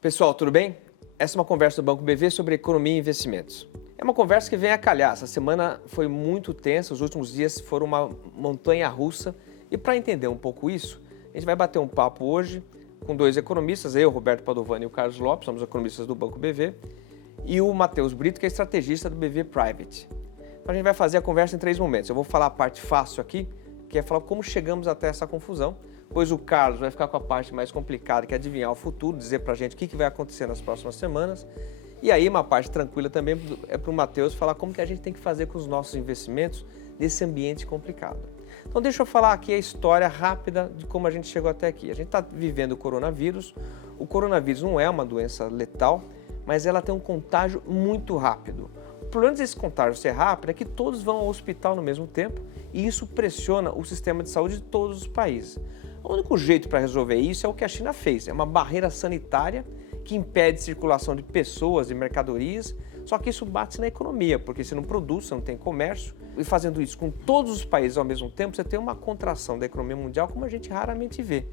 Pessoal, tudo bem? Essa é uma conversa do Banco BV sobre economia e investimentos. É uma conversa que vem a calhar. Essa semana foi muito tensa, os últimos dias foram uma montanha-russa. E para entender um pouco isso, a gente vai bater um papo hoje com dois economistas, eu, Roberto Padovani e o Carlos Lopes, somos economistas do Banco BV, e o Matheus Brito, que é estrategista do BV Private. Então a gente vai fazer a conversa em 3 momentos. Eu vou falar a parte fácil aqui, que é falar como chegamos até essa confusão. Pois o Carlos vai ficar com a parte mais complicada, que é adivinhar o futuro, dizer pra gente o que vai acontecer nas próximas semanas. E aí uma parte tranquila também é para o Matheus falar como que a gente tem que fazer com os nossos investimentos nesse ambiente complicado. Então deixa eu falar aqui a história rápida de como a gente chegou até aqui. A gente está vivendo o coronavírus. O coronavírus não é uma doença letal, mas ela tem um contágio muito rápido. O problema desse contágio ser rápido é que todos vão ao hospital no mesmo tempo e isso pressiona o sistema de saúde de todos os países. O único jeito para resolver isso é o que a China fez, é uma barreira sanitária que impede circulação de pessoas e mercadorias, só que isso bate na economia, porque você não produz, você não tem comércio, e fazendo isso com todos os países ao mesmo tempo, você tem uma contração da economia mundial como a gente raramente vê.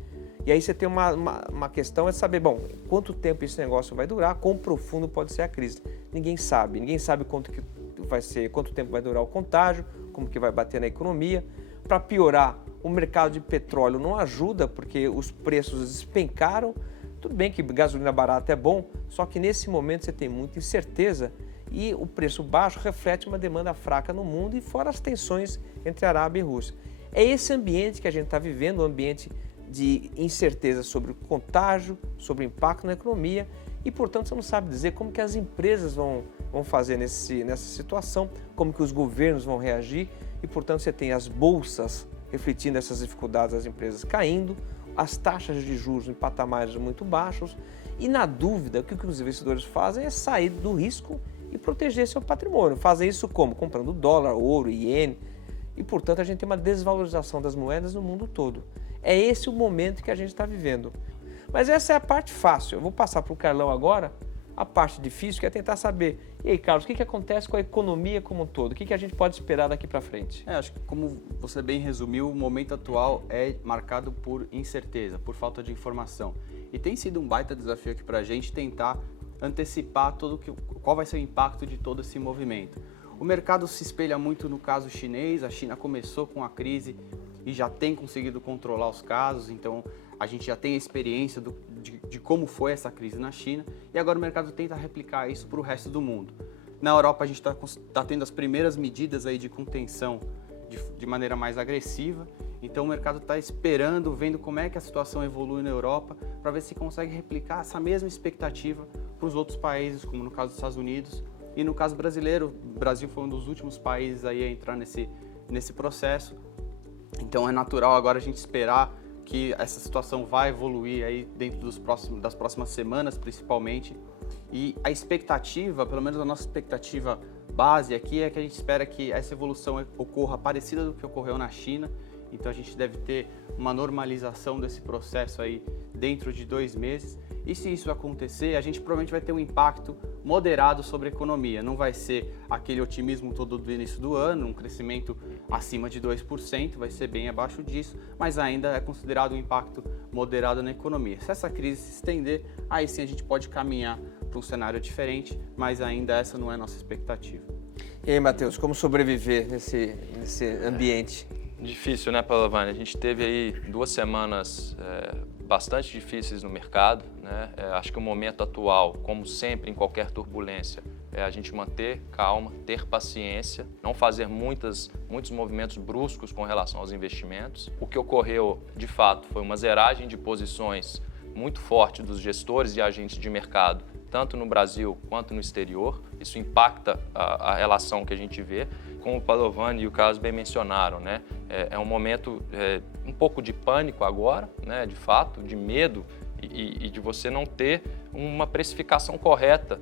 E aí você tem uma questão é saber, bom, quanto tempo esse negócio vai durar, quão profundo pode ser a crise. Ninguém sabe quanto que vai ser, quanto tempo vai durar o contágio, como que vai bater na economia. Para piorar, o mercado de petróleo não ajuda porque os preços despencaram. Tudo bem que gasolina barata é bom, só que nesse momento você tem muita incerteza e o preço baixo reflete uma demanda fraca no mundo e fora as tensões entre a Arábia e Rússia. É esse ambiente que a gente está vivendo, um ambiente de incerteza sobre o contágio, sobre o impacto na economia e, portanto, você não sabe dizer como que as empresas vão fazer nessa situação, como que os governos vão reagir e, portanto, você tem as bolsas refletindo essas dificuldades das empresas caindo, as taxas de juros em patamares muito baixos e, na dúvida, o que os investidores fazem é sair do risco e proteger seu patrimônio. Fazem isso como? Comprando dólar, ouro, iene e, portanto, a gente tem uma desvalorização das moedas no mundo todo. É esse o momento que a gente está vivendo. Mas essa é a parte fácil. Eu vou passar para o Carlão agora a parte difícil, que é tentar saber, e aí, Carlos, o que acontece com a economia como um todo? O que a gente pode esperar daqui para frente? Acho que como você bem resumiu, o momento atual é marcado por incerteza, por falta de informação. E tem sido um baita desafio aqui para a gente tentar antecipar qual vai ser o impacto de todo esse movimento. O mercado se espelha muito no caso chinês, a China começou com a crise e já tem conseguido controlar os casos, então a gente já tem a experiência de como foi essa crise na China e agora o mercado tenta replicar isso para o resto do mundo. Na Europa a gente está tendo as primeiras medidas aí de contenção de maneira mais agressiva, então o mercado está esperando, vendo como é que a situação evolui na Europa para ver se consegue replicar essa mesma expectativa para os outros países, como no caso dos Estados Unidos e no caso brasileiro. O Brasil foi um dos últimos países aí a entrar nesse processo, então é natural agora a gente esperar que essa situação vai evoluir aí dentro das próximas semanas, principalmente. E a expectativa, pelo menos a nossa expectativa base aqui, é que a gente espera que essa evolução ocorra parecida do que ocorreu na China. Então a gente deve ter uma normalização desse processo aí dentro de 2 meses. E se isso acontecer, a gente provavelmente vai ter um impacto moderado sobre a economia. Não vai ser aquele otimismo todo do início do ano, um crescimento acima de 2%, vai ser bem abaixo disso, mas ainda é considerado um impacto moderado na economia. Se essa crise se estender, aí sim a gente pode caminhar para um cenário diferente, mas ainda essa não é a nossa expectativa. E aí, Matheus, como sobreviver nesse ambiente? Difícil, né, Padovani? A gente teve aí 2 semanas bastante difíceis no mercado, né? Acho que o momento atual, como sempre em qualquer turbulência, é a gente manter calma, ter paciência, não fazer muitos movimentos bruscos com relação aos investimentos. O que ocorreu, de fato, foi uma zeragem de posições muito forte dos gestores e agentes de mercado, tanto no Brasil quanto no exterior. Isso impacta a relação que a gente vê. Como o Padovani e o Carlos bem mencionaram, né? É um momento um pouco de pânico agora, né? De fato, de medo e de você não ter uma precificação correta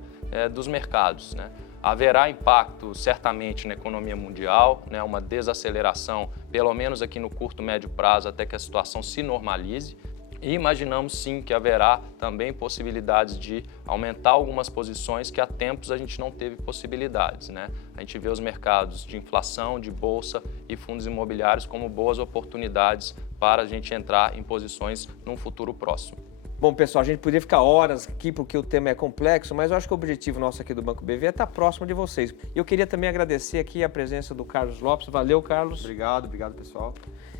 dos mercados, né? Haverá impacto certamente na economia mundial, né? Uma desaceleração, pelo menos aqui no curto, médio prazo, até que a situação se normalize. E imaginamos sim que haverá também possibilidades de aumentar algumas posições que há tempos a gente não teve possibilidades, né? A gente vê os mercados de inflação, de bolsa e fundos imobiliários como boas oportunidades para a gente entrar em posições num futuro próximo. Bom, pessoal, a gente poderia ficar horas aqui porque o tema é complexo, mas eu acho que o objetivo nosso aqui do Banco BV é estar próximo de vocês. E eu queria também agradecer aqui a presença do Carlos Lopes. Valeu, Carlos. Obrigado pessoal.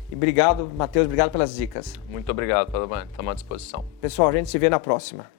E obrigado, Matheus, obrigado pelas dicas. Muito obrigado, Palavani. Estamos à disposição. Pessoal, a gente se vê na próxima.